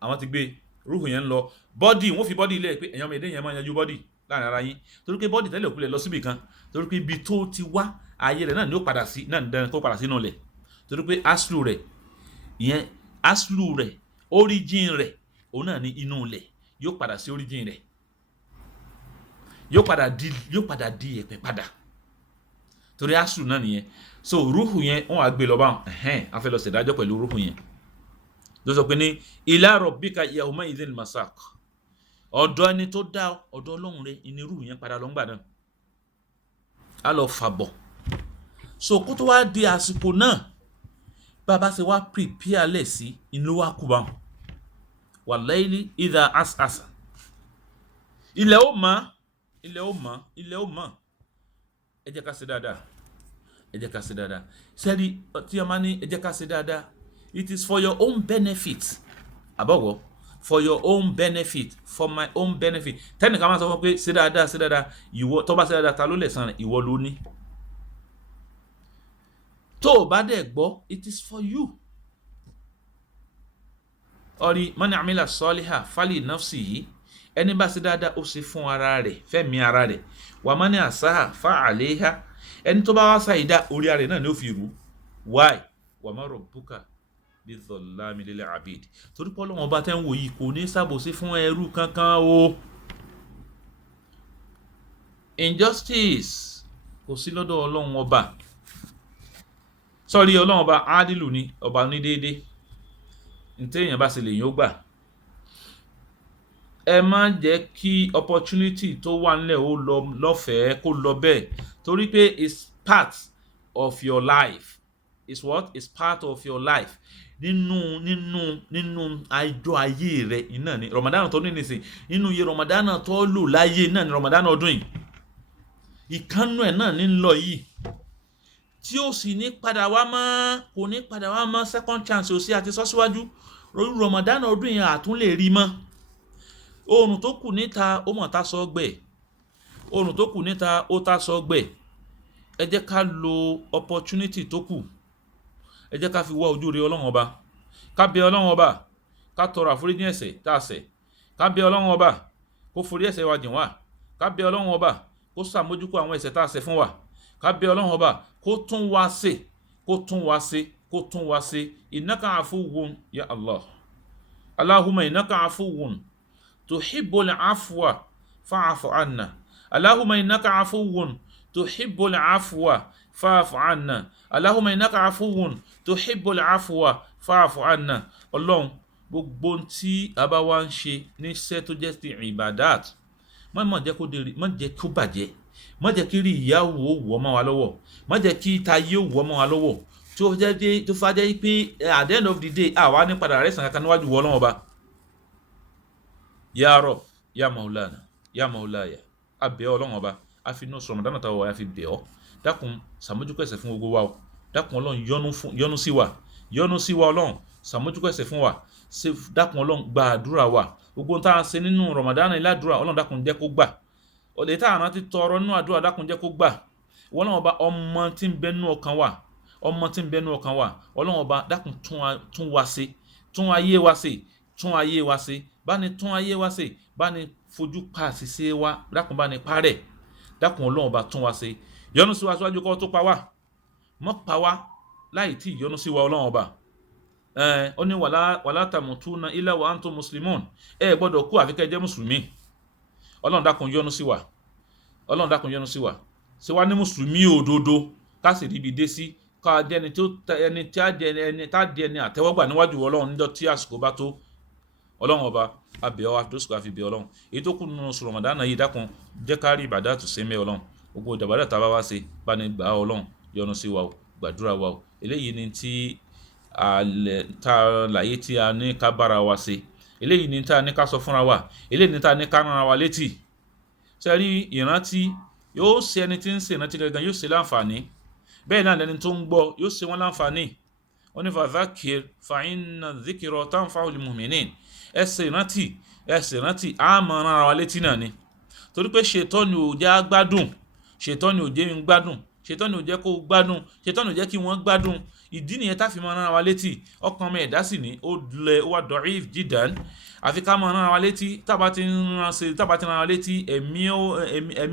àwọn ti gbé rúhù yẹn lọ bọ́dì wọ́n fi bọ́dì ilẹ̀ pé èèyàn mi èdè yẹn máa yanjú bọ́dì láàrin ara yín torí pé bọ́dì tẹ́lẹ̀ òkúlẹ̀ lọ síbì kan torí pé ibi tó ti wá ayé rẹ̀ náà ni ó padà sí náà ní kó padà sínú ilẹ̀ torí pé aslu rẹ̀ origin rẹ̀ òun náà ní inú ilẹ̀ yóò padà sí origin rẹ̀ yóò padà di ẹ̀pẹ̀ padà torí aslu náà nìyẹn so rúhù yẹn wọ́n wá gbé lọ bá a fẹ́ lọ ṣèdájọ́ pẹ̀lú rúhù yẹn ló sọ pé ní ila rabbika yawma idhil masak ọ̀dọ̀ ẹni tó dá ọ̀dọ̀ Ọlọ́run rẹ̀ ìní rúhù yẹn padà lọ́ngbà náà a lọ fàbọ̀ so kó tó wá di àsìkò náà bàbá ṣe wá prepare lẹ̀ sí inú wa kú bá wọn wal-layli idha as'asa ilẹ̀ ó mọ́ ẹ jẹ́ ká ṣe dáadáa sẹ́rí tí a máa ní ẹ jẹ́ ká ṣe dáadáa it is for your own benefit àbọ̀wọ̀ for your own benefit for my own benefit tẹ́nìkan máa sọ fún pé ṣe dáadáa ìwọ tó bá ṣe dáadáa ta ló lè san ìwọ ló ní tó o bá dẹ̀ gbọ́ it is for you ọ̀rí man amila saliha fali nafsihi ẹni bá ṣe dáadáa ó ṣe fún ara rẹ̀ fẹ́mi ara rẹ̀ wa man asaha fa alayha ẹni tó bá wá ṣàìdá orí ara rẹ̀ náà ni ó fi rú why wa ma rabbuka bizallami lil abid torí pé Ọlọ́run ọba tẹ́ ń wò yìí kò ní ṣàbòsí fún ẹrú kankan o injustice kò sí lọ́dọ̀ Ọlọ́run ọba sọ́rí ọlọ́run ọba ádìlù ni ọba ní déédéé ní téèyàn bá ṣe lèyìn ó gbà. Ẹ má jẹ́ kí opportunity tó wà nílẹ̀ ó lọ lọ́fẹ̀ẹ́ kó lọ bẹ́ẹ̀, torí pé it's part of your life. It's what? It's part of your life. Nínú àjọ ayé rẹ̀ iná ni Ramadan tó ní nìsín, nínú iye Ramadan tó lò láyé náà ni Ramadan ọdún yìí. Ìkànnù ẹ̀ náà ní ń lọ yìí, tí ó sì ní padà wá mọ́, kò ní padà wá mọ́, second chance ò sí, àti sọ síwájú. Ramadan ọdún yìí àtún lè rí mọ́. Oòrùn tó kù níta ó mọ̀ tá sọ́gbẹ̀, oòrùn tó kù níta ó tá sọ́gbẹ̀. Ẹ jẹ́ ká lo opportunity tó kù, ẹ jẹ́ ká fi wá ojú rere Ọlọ́run ọba, ká bẹ Ọlọ́run ọba, ká tọrọ àforíjì ẹ̀ṣẹ̀ tá a ṣẹ̀, ká bẹ Ọlọ́run ọba kó forí ẹ̀ṣẹ̀ wa jìn wá, ká bẹ Ọlọ́run ọba kó ṣàmójúkú àwọn ẹ̀ṣẹ̀ tá a ṣẹ̀ fún wa, ká bẹ Ọlọ́run ọba kó tún wá ṣe, kó tún wá ṣe, kó tún wá ṣe. Innaka afuwwun ya Allah, Allahumma innaka afuwwun tuhibbul afwa fa'fu anna, Allahumma innaka afuwwun tuhibbul afwa fa'fu anna, Allahumma innaka afuwwun tuhibbul afwa fa'fu anna. Ọlọ́run, gbogbo tí a bá wá ń ṣe níṣẹ́ tó jẹ́ ti ibadat, má jẹ́ kó bàjẹ́, má jẹ́ kí rí ìyàwó wọ́ mọ́ wa lọ́wọ́, má jẹ́ kí tayé wọ́ mọ́ wa lọ́wọ́, tó fà jẹ́ pé at the end of the day àwa ní padà rẹ̀ sàn kankan níwájú Ọlọ́run ọba. Ya Rabb, ya Maulana, ya Maulaya, a bẹ̀ ọ́ Ọlọ́run ọba, a fi inú Ramadan tàwa wà, a fi bẹ̀ ọ́, dákun ṣàmójúkú ẹ̀ṣẹ̀ fún gbogbo wa o, dákun Ọlọ́run yọ́nú sí wa Ọlọ́run, ṣàmójúkú ẹ̀ṣẹ̀ fún wa, dákun Ọlọ́run gba àdúrà wa, gbogbo tá a ṣe nínú Ramadan ìlàdúrà Ọlọ́run dákun jẹ́ kó gbà, ọ̀dẹ̀ tá a rántí tọrọ nínú àdúrà dákun jẹ́ kó gbà. Ọlọ́run ọba, ọmọ tí ń bẹnu ọkàn wa, Ọlọ́run ọba dákun tún wa ṣe, tún ayé wa ṣe, bá ní tún ayé wa ṣe, bá ní fojú pa àṣìṣe wa, dákun bá ní parẹ́, dákun Ọlọ́run ọba tún wa ṣe. Yọ́nú sí wa síwájú kó tó pa wá, mọ́ pa wá láì tí yọ́nú sí wa Ọlọ́run ọba. Ó ní wala tamutuna illa wa antum muslimun, ẹ gbọ́dọ̀ kú àfi kẹ́ jẹ́ mùsùlùmí. Ọlọ́run dákun yọ́nú sí wa, Ọlọ́run dákun yọ́nú sí wa, ṣe wá ní mùsùlùmí òdodo, ká sì ríbi dé sí, ká jẹ́ ẹni tá di ẹni àtẹ́wọ́gbà níwájú Ọlọ́run níjọ́ tí àsìkò bá tó. Ọlọ́run ọba, a bẹ̀ ọ́, àdóṣùkò àfi bẹ̀ Ọlọ́run, èyí tó kù nínú oṣù Ramadan yìí dákun jẹ́ ká rí ìbàdàtù sí mẹ́ Ọlọ́run, gbogbo ìdàbàdà tá a bá wá ṣe bá ní gbà Ọlọ́run, yọ́nú sí wa o, gbàdúrà wa o. Eléyìí ni tí láyé tí a ní ká bára wa ṣe, eléyìí ni tí a ní ká sọ fúnra wa, eléyìí ni tí a ní ká rán wa létí. Ṣé rí ìrántí yóò ṣe ẹni tí ń ṣe ìrántí gangan yóò ṣe láǹfààní, bẹ́ẹ̀ náà lẹni tó ń gbọ́ yóò ṣe wọ́n láǹfààní. Wọ́n ní fadhakir fa inna dhikra tanfa'ul mu'minin. Ẹ ṣe ìrántí a máa rán ara wa létí náà ni, torí pé ṣètánì ò jẹ́ á gbádùn, ṣètánì ò jẹ́ mi gbádùn, ṣètánì ò jẹ́ kó gbádùn, ṣètánì ò jẹ́ kí wọ́n gbádùn. Ìdí nìyẹn tá fi máa rán ara wa létí. Ọkàn ọmọ ẹ̀dá sì ní ó lẹ̀, ó wà da'if jiddan, àfi ká máa rán ara wa létí. Tá bá ti rán ara wa létí, ẹ̀mí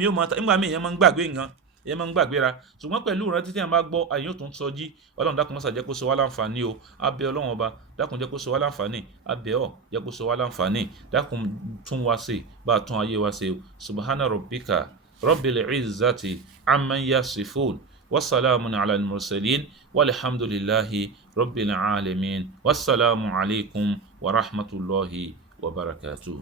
ó máa nígbà míì èèyàn máa ń gbàgbé nǹkan, èèyàn máa ń gbàgbéra, ṣùgbọ́n pẹ̀lú ìrántí tí èèyàn bá gbọ́, àyè yóò tún sọ jí. Ọlọ́run dákun má ṣe jẹ́ kó ṣe wá láǹfààní o, a bẹ̀ Ọlọ́run ọba, dákun jẹ́ kó ṣe wá láǹfààní, a bẹ̀ ọ́ jẹ́ kó ṣe wá láǹfààní, dákun tún wá ṣe, bá tún ayé wa ṣe. Subhana rabbika rabbil izzati amman yasifun, wassalamun ala al-mursalin, walhamdulillahi rabbil alamin. Wassalamu alaikum wa rahmatullahi wa barakatuh.